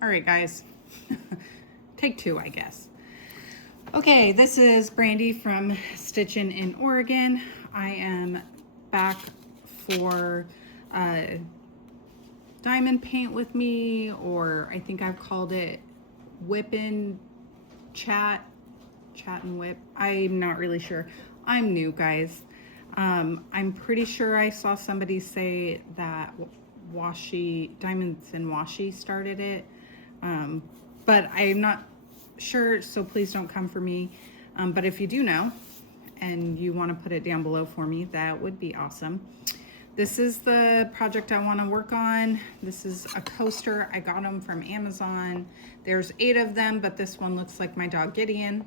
All right, guys. Take two, I guess. Okay, this is Brandy from Stitchin' in Oregon. I am back for diamond paint with me, or I think I've called it whip and chat and whip. I'm not really sure. I'm new, guys. I'm pretty sure I saw somebody say that Diamonds and Washi started it, but I'm not sure, so please don't come for me. But if you do know and you want to put it down below for me, that would be awesome. This is the project I want to work on. This is a coaster. I got them from Amazon. There's 8 of them, but this one looks like my dog Gideon.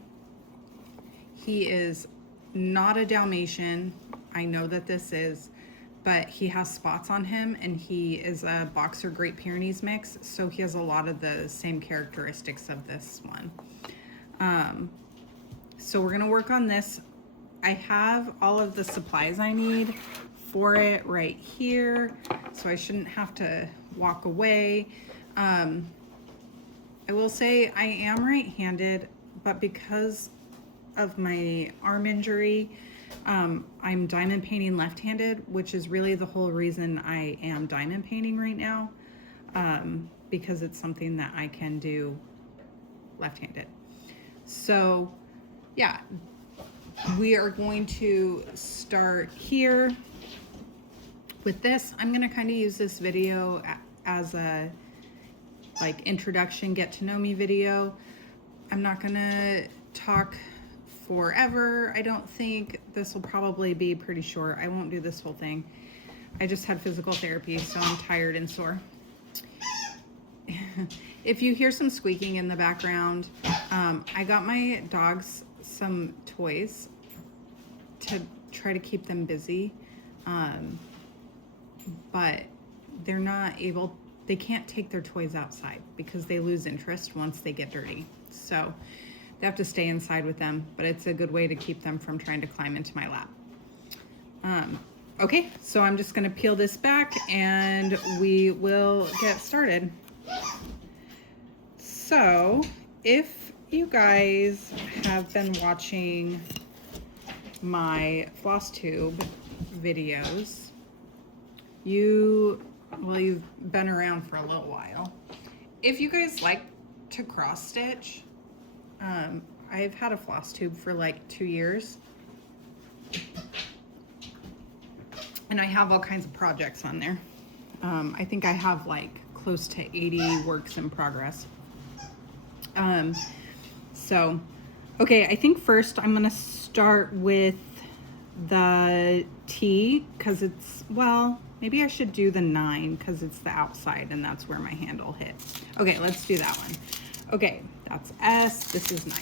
He is not a Dalmatian. I know that this is, but he has spots on him, and he is a Boxer Great Pyrenees mix, so he has a lot of the same characteristics of this one. So we're gonna work on this. I have all of the supplies I need for it right here, so I shouldn't have to walk away. I will say I am right-handed, but because of my arm injury, I'm diamond painting left-handed, which is really the whole reason I am diamond painting right now, because it's something that I can do left-handed. So yeah, we are going to start here with this. I'm going to kind of use this video as a like introduction, get to know me video. I'm not going to talk forever. I don't think. This will probably be pretty short. I won't do this whole thing. I just had physical therapy, so I'm tired and sore. If you hear some squeaking in the background, I got my dogs some toys to try to keep them busy, but they're not able, they can't take their toys outside because they lose interest once they get dirty. So they have to stay inside with them, but it's a good way to keep them from trying to climb into my lap. Okay, so I'm just gonna peel this back and we will get started. So if you guys have been watching my floss tube videos, you've been around for a little while. If you guys like to cross stitch, I've had a floss tube for like 2 years, and I have all kinds of projects on there. I think I have like close to 80 works in progress. So, okay, I think first I'm gonna start with the T, because it's, well, maybe I should do the 9 because it's the outside and that's where my handle hit. Okay, let's do that one. Okay, that's S, this is 9.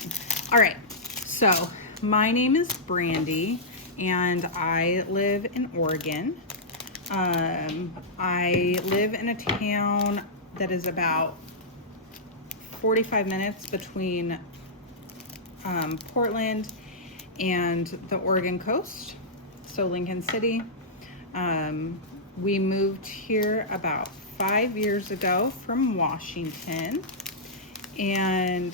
All right, so my name is Brandy and I live in Oregon. I live in a town that is about 45 minutes between Portland and the Oregon coast, so Lincoln City. We moved here about 5 years ago from Washington, and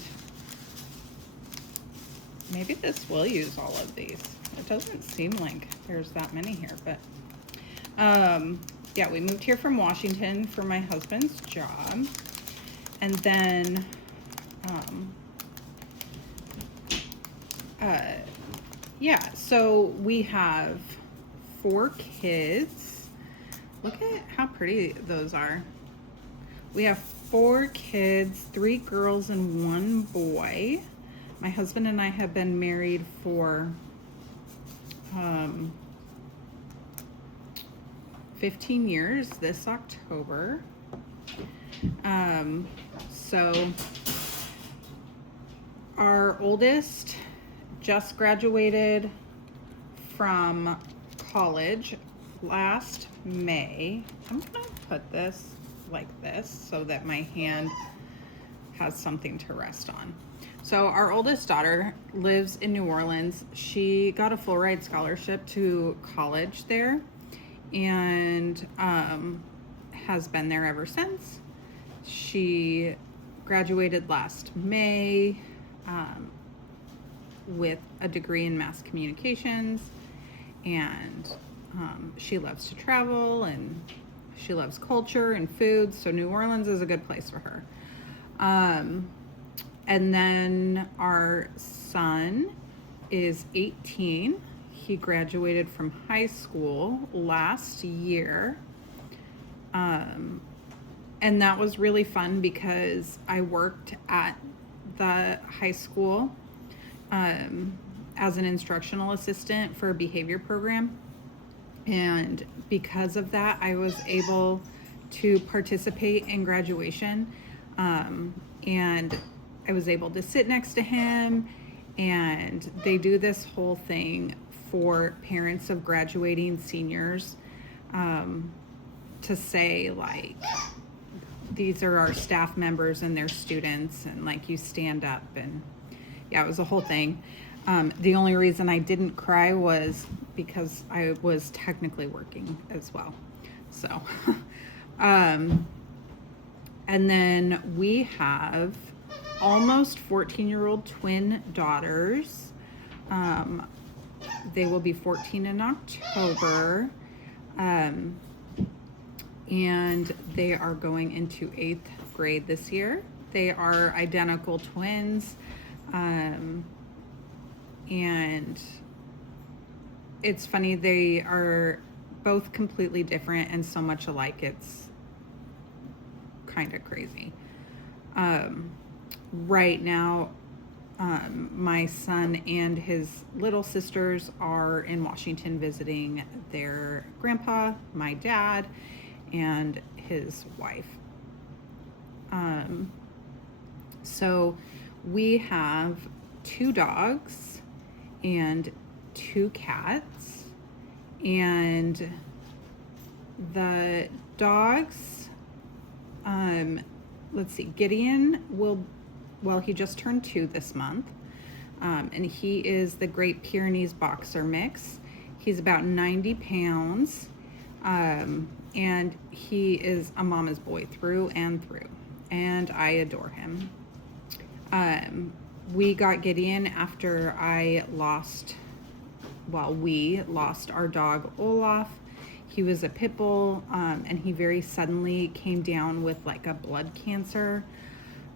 maybe this will use all of these. It doesn't seem like there's that many here, but yeah, we moved here from Washington for my husband's job. And then yeah, so we have 4 kids. Look at how pretty those are. We have 4 kids, 3 girls and 1 boy. My husband and I have been married for 15 years this October. So our oldest just graduated from college last May. I'm gonna put this like this so that my hand has something to rest on. So our oldest daughter lives in New Orleans. She got a full ride scholarship to college there, and has been there ever since. She graduated last May with a degree in mass communications, and she loves to travel and she loves culture and food, so New Orleans is a good place for her. And then our son is 18. He graduated from high school last year. And that was really fun because I worked at the high school as an instructional assistant for a behavior program. And because of that, I was able to participate in graduation. And I was able to sit next to him, and they do this whole thing for parents of graduating seniors to say, like, these are our staff members and their students, and like you stand up, and yeah, it was a whole thing. The only reason I didn't cry was because I was technically working as well. So, and then we have almost 14-year-old twin daughters. They will be 14 in October. And they are going into 8th grade this year. They are identical twins. And it's funny, they are both completely different and so much alike, it's kind of crazy. Right now, my son and his little sisters are in Washington visiting their grandpa, my dad, and his wife. So we have 2 dogs and 2 cats, and the dogs, let's see, Gideon he just turned 2 this month, and he is the Great Pyrenees Boxer mix. He's about 90 pounds, and he is a mama's boy through and through, and I adore him. We got Gideon after we lost our dog Olaf. He was a pit bull, and he very suddenly came down with like a blood cancer.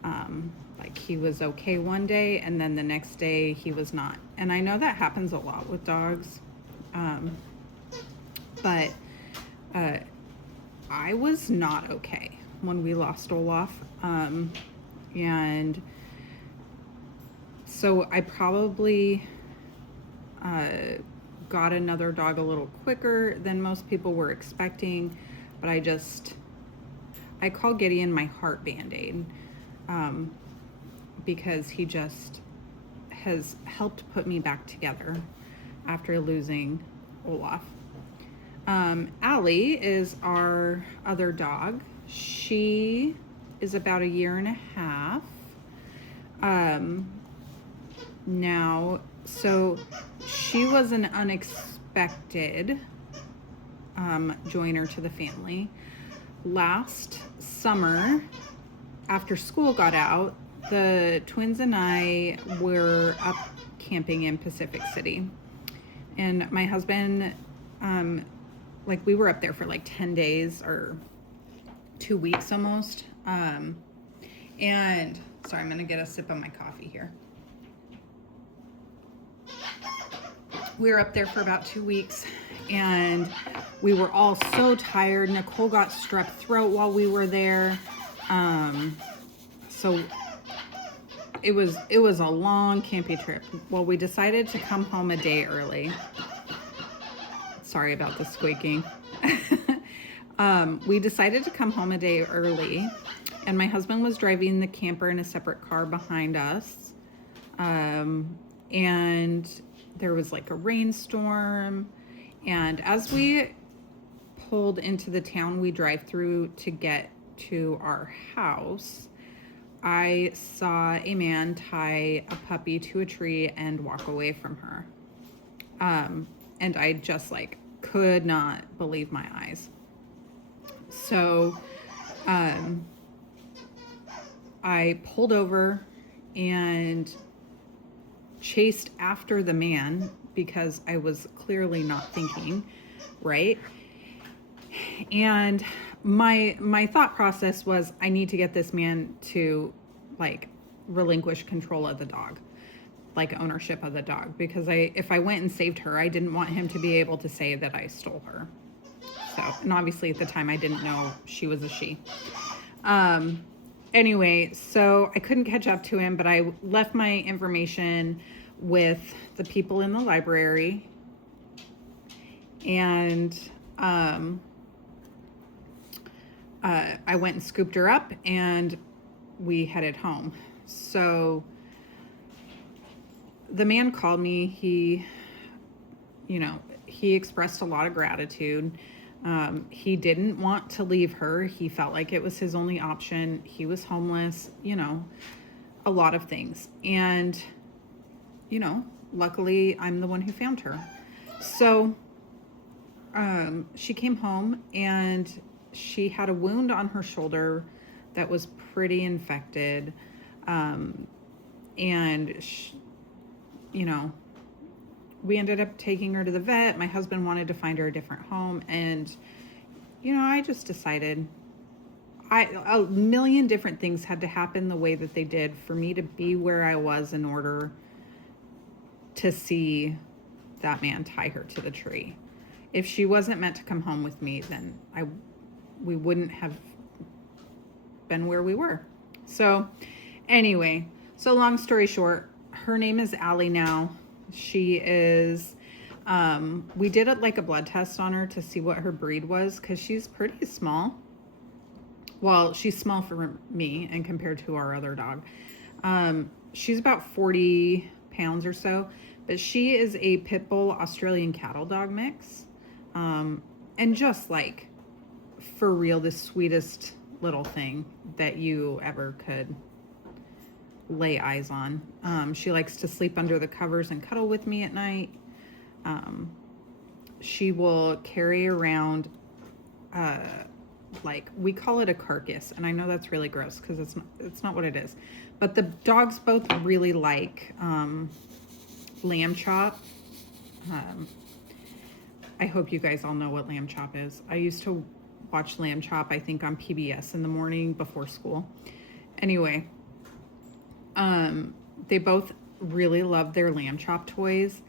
Like he was okay one day and then the next day he was not. And I know that happens a lot with dogs. But I was not okay when we lost Olaf. And so I probably got another dog a little quicker than most people were expecting, but I call Gideon my heart Band-Aid, because he just has helped put me back together after losing Olaf. Allie is our other dog. She is about 1.5 years now. So she was an unexpected joiner to the family. Last summer, after school got out, the twins and I were up camping in Pacific City. And my husband, we were up there for like 10 days or 2 weeks almost. And sorry, I'm gonna get a sip of my coffee here. We were up there for about 2 weeks, and we were all so tired. Nicole got strep throat while we were there. So it was a long camping trip. Well, we decided to come home a day early. Sorry about the squeaking. We decided to come home a day early, and my husband was driving the camper in a separate car behind us. And there was like a rainstorm, and as we pulled into the town we drive through to get to our house, I saw a man tie a puppy to a tree and walk away from her. And I just could not believe my eyes. So I I pulled over and chased after the man because I was clearly not thinking, right? And my thought process was, I need to get this man to like relinquish control of the dog, like ownership of the dog, because if I went and saved her, I didn't want him to be able to say that I stole her. So, and obviously at the time I didn't know she was a she. Anyway, so I couldn't catch up to him, but I left my information with the people in the library, and I went and scooped her up, and we headed home. So the man called me. He expressed a lot of gratitude. He didn't want to leave her. He felt like it was his only option. He was homeless, a lot of things. And, luckily I'm the one who found her. So she came home, and she had a wound on her shoulder that was pretty infected. And, we ended up taking her to the vet. My husband wanted to find her a different home. And, I just decided a million different things had to happen the way that they did for me to be where I was in order to see that man tie her to the tree. If she wasn't meant to come home with me, then we wouldn't have been where we were. So anyway, so long story short, her name is Allie now. She is, we did like a blood test on her to see what her breed was, because she's pretty small. Well, she's small for me and compared to our other dog. She's about 40 pounds or so, but she is a pit bull Australian cattle dog mix. And just like, for real, the sweetest little thing that you ever could lay eyes on. She likes to sleep under the covers and cuddle with me at night. She will carry around, like, we call it a carcass, and I know that's really gross because it's not what it is. But the dogs both really like lamb chop. I hope you guys all know what lamb chop is. I used to watch lamb chop, I think, on PBS in the morning before school. Anyway, they both really love their lamb chop toys,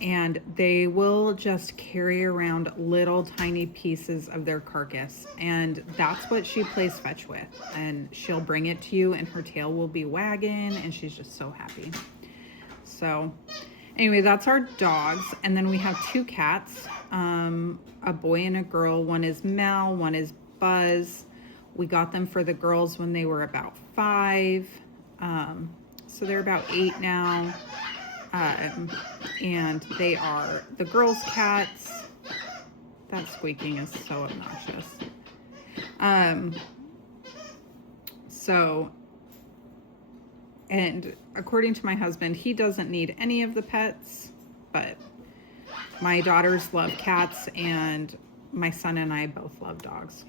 and they will just carry around little tiny pieces of their carcass, and that's what she plays fetch with. And she'll bring it to you, and her tail will be wagging, and she's just so happy. So anyway, that's our dogs. And then we have two cats, a boy and a girl. One is Mel, one is Buzz. We got them for the girls when they were about 5. So they're about 8 now. And they are the girls' cats. That squeaking is so obnoxious. And according to my husband, he doesn't need any of the pets, but my daughters love cats, and my son and I both love dogs.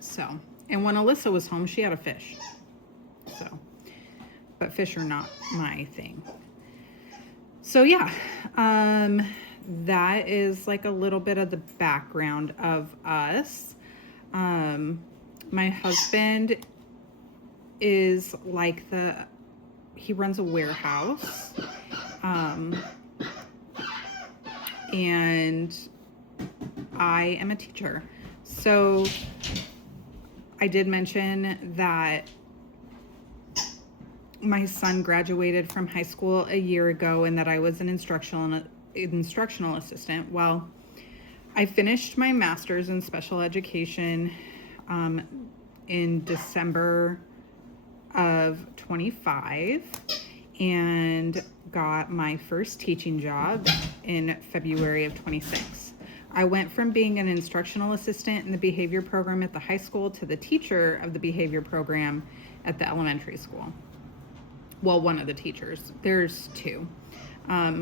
So, and when Alyssa was home, she had a fish. So, but fish are not my thing. So yeah, that is like a little bit of the background of us. My husband is like he runs a warehouse, and I am a teacher. So I did mention that my son graduated from high school a year ago, and that I was an instructional assistant. Well, I finished my master's in special education in December of 25, and got my first teaching job in February of 26. I went from being an instructional assistant in the behavior program at the high school to the teacher of the behavior program at the elementary school. Well, one of the teachers. There's 2.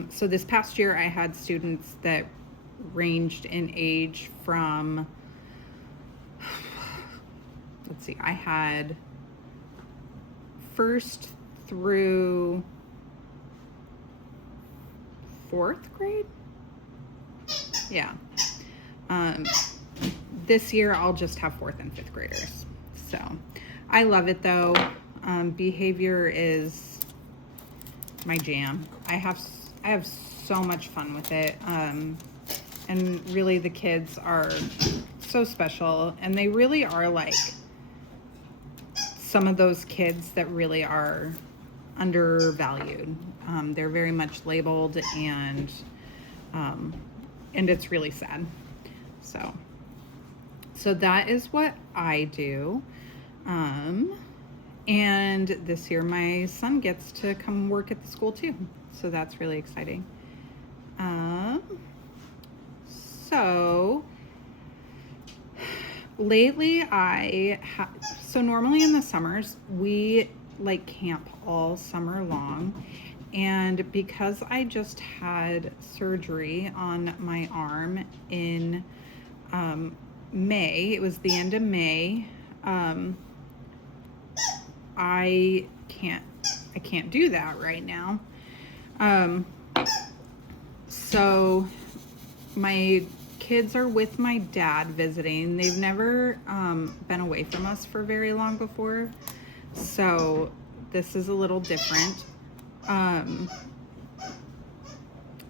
So this past year I had students that ranged in age from, let's see, I had first through fourth grade. Yeah. This year I'll just have fourth and fifth graders. So I love it though. Behavior is my jam. I have so much fun with it. And really the kids are so special, and they really are like some of those kids that really are undervalued. They're very much labeled, and it's really sad. So that is what I do. And this year my son gets to come work at the school too. So that's really exciting. So lately so normally in the summers we like camp all summer long, and because I just had surgery on my arm in May, it was the end of May, I can't do that right now. So my kids are with my dad visiting. They've never been away from us for very long before, so this is a little different.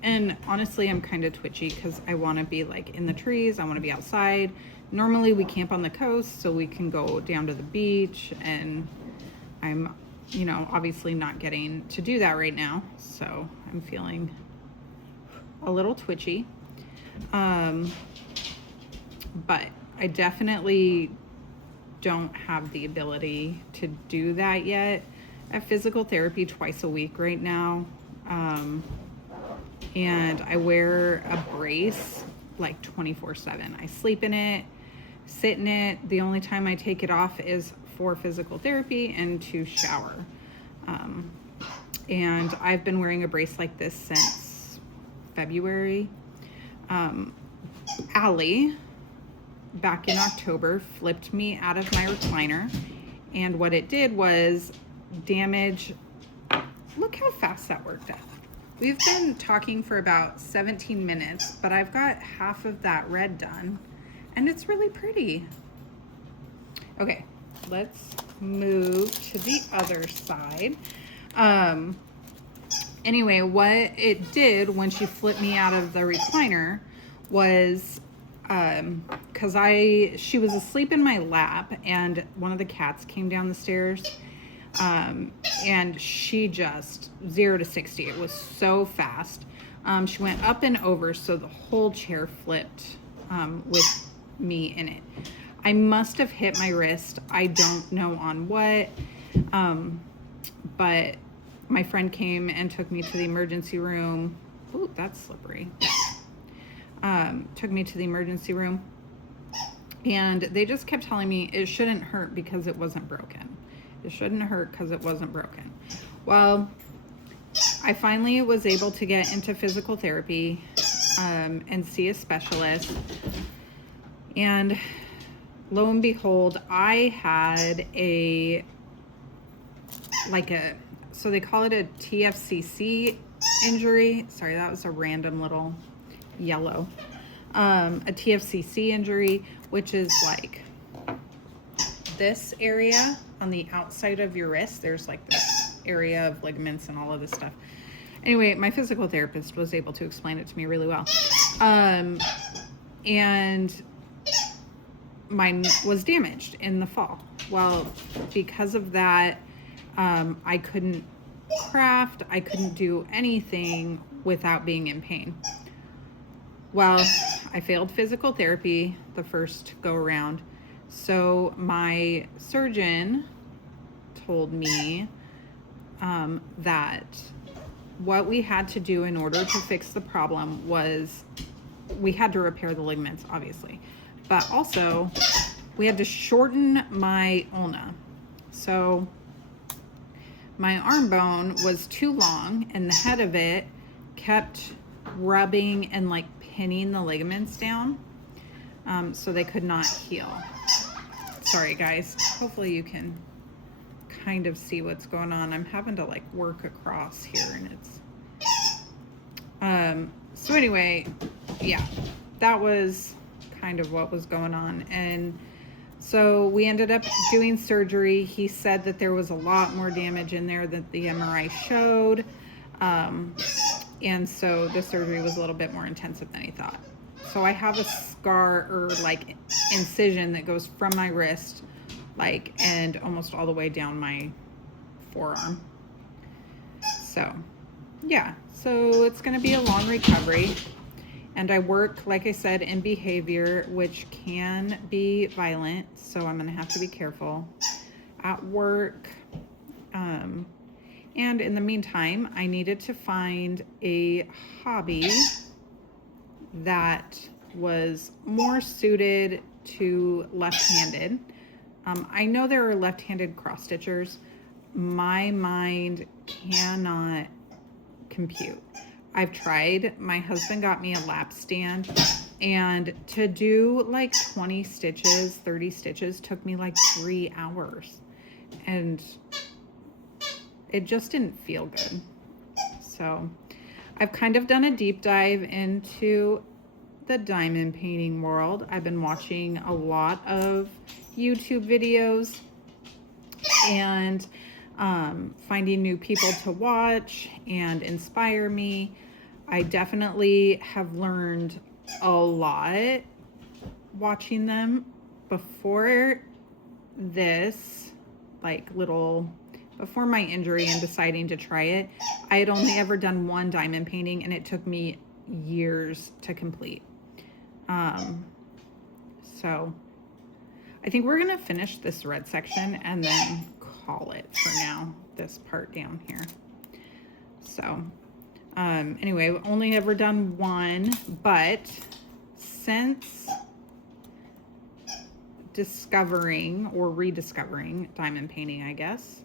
And honestly, I'm kind of twitchy because I want to be like in the trees. I want to be outside. Normally we camp on the coast so we can go down to the beach, and I'm, obviously not getting to do that right now. So I'm feeling a little twitchy. But I definitely don't have the ability to do that yet. I have physical therapy twice a week right now. And I wear a brace like 24/7. I sleep in it, sit in it. The only time I take it off is for physical therapy and to shower. And I've been wearing a brace like this since February. Allie, back in October, flipped me out of my recliner, and what it did was damage. Look how fast that worked out. We've been talking for about 17 minutes, but I've got half of that red done, and it's really pretty. Okay, let's move to the other side. Anyway, what it did when she flipped me out of the recliner was, because she was asleep in my lap, and one of the cats came down the stairs, and she just 0 to 60. It was so fast. She went up and over, so the whole chair flipped with me in it. I must have hit my wrist. I don't know on what, but my friend came and took me to the emergency room. Ooh, that's slippery. Took me to the emergency room, and they just kept telling me it shouldn't hurt because it wasn't broken. It shouldn't hurt because it wasn't broken. Well, I finally was able to get into physical therapy and see a specialist, and lo and behold, I had so they call it a TFCC injury. Sorry, that was a random little yellow. A TFCC injury, which is like this area on the outside of your wrist. There's like this area of ligaments and all of this stuff. Anyway, my physical therapist was able to explain it to me really well. And mine was damaged in the fall. Well, because of that, I couldn't craft, I couldn't do anything without being in pain. Well, I failed physical therapy the first go around. So my surgeon told me that what we had to do in order to fix the problem was we had to repair the ligaments, obviously, but also we had to shorten my ulna. So my arm bone was too long, and the head of it kept rubbing and like pinning the ligaments down, so they could not heal. Sorry guys, hopefully you can kind of see what's going on. I'm having to like work across here, and it's so anyway, yeah, that was kind of what was going on. And so we ended up doing surgery. He said that there was a lot more damage in there than the MRI showed. And so the surgery was a little bit more intensive than he thought. So I have a scar, or like incision, that goes from my wrist, like, and almost all the way down my forearm. So yeah, so it's going to be a long recovery. And I work, like I said, in behavior, which can be violent, so I'm going to have to be careful at work. And in the meantime, I needed to find a hobby that was more suited to left-handed. I know there are left-handed cross-stitchers. My mind cannot compute. I've tried. My husband got me a lap stand, and to do like 20 stitches, 30 stitches took me like 3 hours, and it just didn't feel good. So I've kind of done a deep dive into the diamond painting world. I've been watching a lot of YouTube videos and finding new people to watch and inspire me. I definitely have learned a lot watching them. Before this, before my injury and deciding to try it, I had only ever done one diamond painting, and it took me years to complete. So I think we're gonna finish this red section and then call it for now, this part down here. So anyway, I've only ever done one, but since discovering or rediscovering diamond painting, I guess.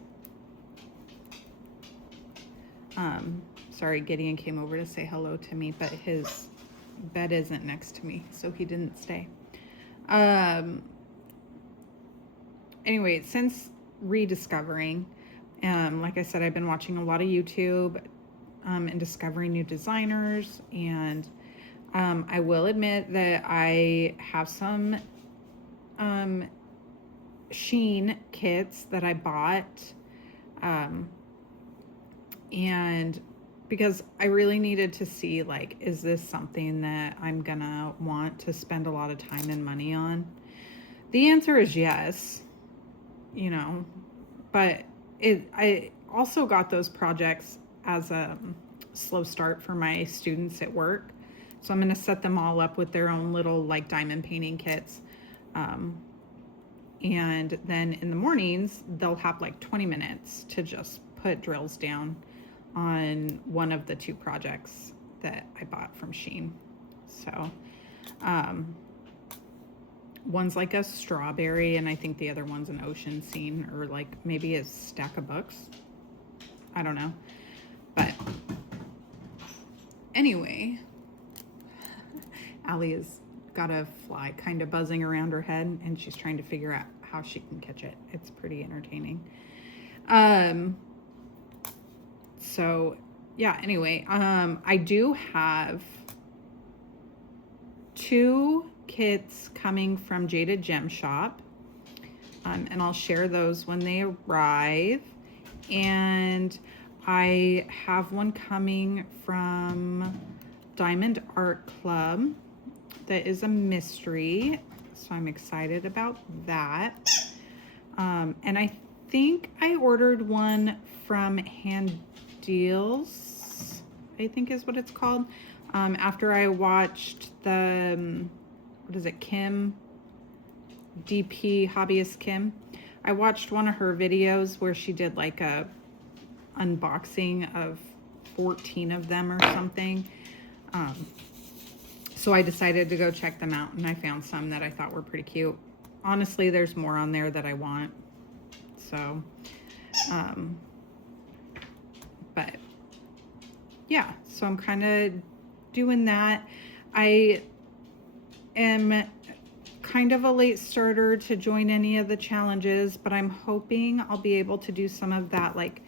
Sorry, Gideon came over to say hello to me, but his bed isn't next to me, so he didn't stay. Anyway, since rediscovering, like I said, I've been watching a lot of YouTube and discovering new designers, and I will admit that I have some Shein kits that I bought, and because I really needed to see, like, is this something that I'm gonna want to spend a lot of time and money on? The answer is yes, you know, but I also got those projects as a slow start for my students at work. So I'm going to set them all up with their own little like diamond painting kits. And then in the mornings, they'll have like 20 minutes to just put drills down on one of the 2 projects that I bought from Shein. So one's like a strawberry, and I think the other one's an ocean scene, or like maybe a stack of books. I don't know. But anyway, Allie has got a fly kind of buzzing around her head, and she's trying to figure out how she can catch it. It's pretty entertaining. So yeah, anyway, I do have 2 kits coming from Jaded Gem Shop, and I'll share those when they arrive. And I have one coming from Diamond Art Club that is a mystery, so I'm excited about that. And I think I ordered one from Hand Deals, I think is what it's called, after I watched the what is it, Kim, DP Hobbyist Kim. I watched one of her videos where she did like a unboxing of 14 of them or something. So I decided to go check them out, and I found some that I thought were pretty cute. Honestly, there's more on there that I want. So, but yeah, so I'm kind of doing that. I am kind of a late starter to join any of the challenges, but I'm hoping I'll be able to do some of that like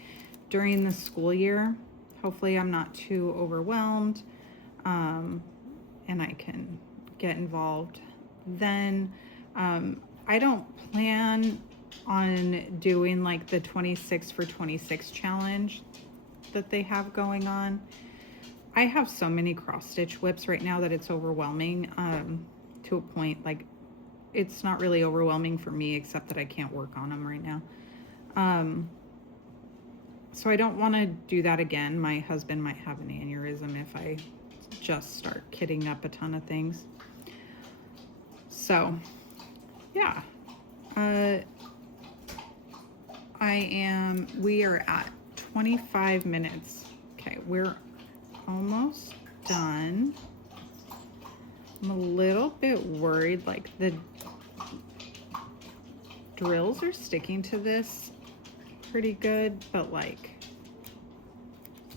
during the school year. Hopefully I'm not too overwhelmed, and I can get involved then. I don't plan on doing like the 26 for 26 challenge that they have going on. I have so many cross stitch WIPs right now that it's overwhelming, to a point. Like, it's not really overwhelming for me, except that I can't work on them right now. So I don't want to do that again. My husband might have an aneurysm if I just start kitting up a ton of things. So yeah, we are at 25 minutes. Okay, we're almost done. I'm a little bit worried, like the drills are sticking to this pretty good, but like,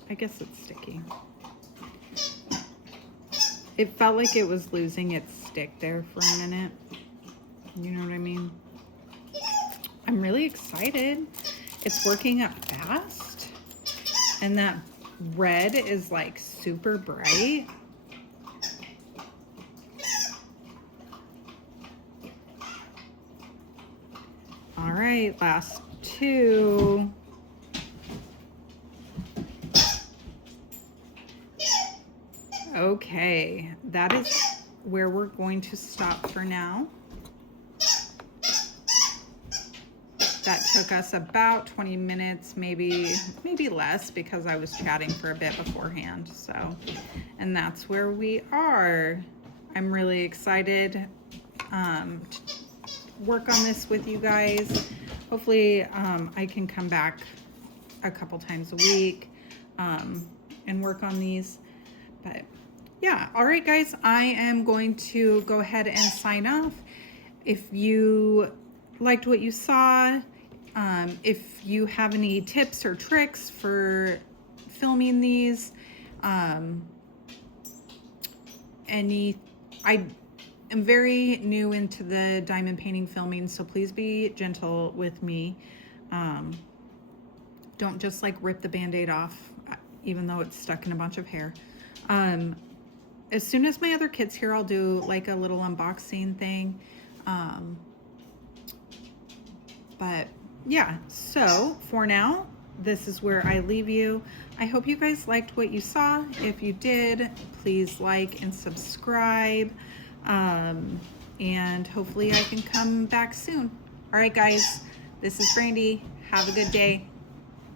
I guess it's sticky. It felt like it was losing its stick there for a minute. You know what I mean? I'm really excited. It's working up fast. And that red is like super bright. All right, last two. Okay, that is where we're going to stop for now. That took us about 20 minutes, maybe less, because I was chatting for a bit beforehand. So, and that's where we are. I'm really excited to work on this with you guys. Hopefully I can come back a couple times a week and work on these. But yeah, all right guys, I am going to go ahead and sign off. If you liked what you saw, if you have any tips or tricks for filming these, I am very new into the diamond painting filming, so please be gentle with me. Don't just like rip the band-aid off, even though it's stuck in a bunch of hair. As soon as my other kid's here, I'll do like a little unboxing thing. But yeah, so for now, this is where I leave you. I hope you guys liked what you saw. If you did, please like and subscribe. And hopefully I can come back soon. All right, guys, this is Brandy. Have a good day.